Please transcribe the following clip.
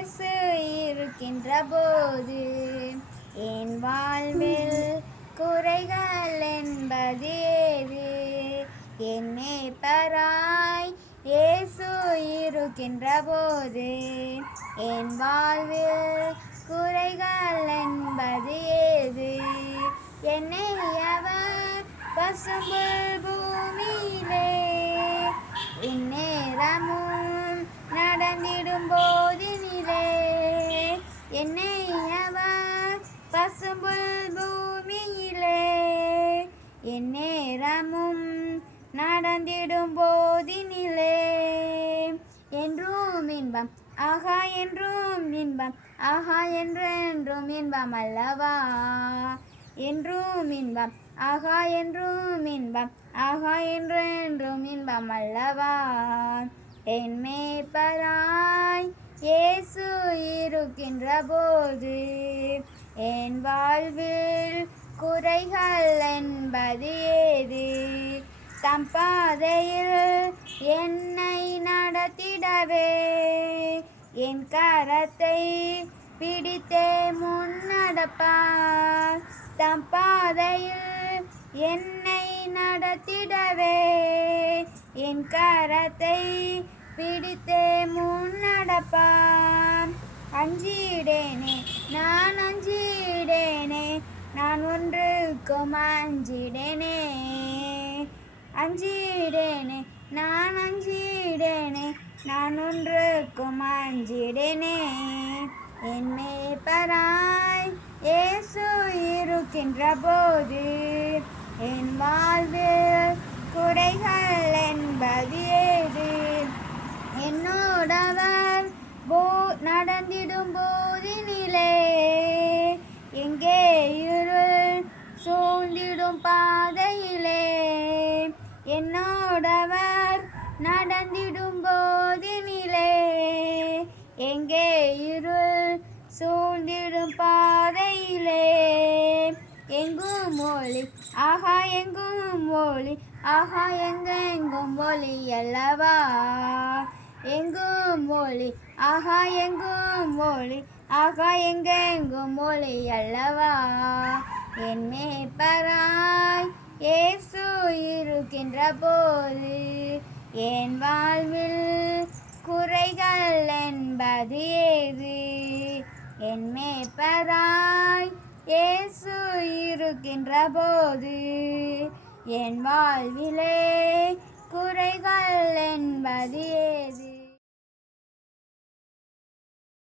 இயேசு இருக்கின்ற போது என் வாழ்வில் குறைகள் என்பது ஏது? என் மேய்ப்பராய் இயேசு இருக்கின்ற போது என் வாழ்வில் குறைகள் என்பது ஏது? என்னை அவர் பசும்புல் பூமியிலே இந்நேரமும் நடந்திடும் இன்பம். ஆஹா என்றும் இன்பம். ஆஹா என்றென்றும் இன்பம் அல்லவா? என்றும் இன்பம். ஆஹா என்றும் இன்பம். ஆஹா என்றென்றும் இன்பம் அல்லவா? என் மேய்ப்பராய் இயேசு இருக்கின்ற போது என் வாழ்வில் குறைகள் என்பது ஏது? தம் பாதையில் என்னை நடத்திடவே என் கரத்தை பிடித்தே முன்னடப்பார் தம் பாதையில் என்னை நடத்திடவே. என் கரத்தை பிடித்தே முன்னடப்பார் அஞ்சிடேனே நான் அஞ்சிடேனே நான் ஒன்றுக்கும் அஞ்சிடேனே. அஞ்சிடேனே நான் அஞ்சி அஞ்சிடேனே நான் ஒன்றுக்கும் அஞ்சிடேனே என் மேய்ப்பராய் இயேசு இருக்கின்ற போது என் வாழ்வில் குறைகள் என்பது ஏது? என்னோடவர் போ நடந்திடும் போதினிலே எங்கே இருள் சூழ்ந்திடும் பாதையிலே. என்னோடவர் நடந்திடும் போதினிலே எங்கே இருள் சூழ்ந்திடும் பாதையிலே. எங்கும் ஒளி ஆஹா எங்கும் ஒளி ஆஹா எங்கெங்கும் ஒளி அல்லவா? எங்கும் ஒளி ஆஹா எங்கும் ஒளி ஆஹா எங்கெங்கும் ஒளி அல்லவா? என் பராய் ஏசு இருக்கின்ற போது என் வாழ்வில் குறைகள் என்பது ஏது? என் மேப்பராய் இயேசு இருக்கின்ற போது என் வாழ்விலே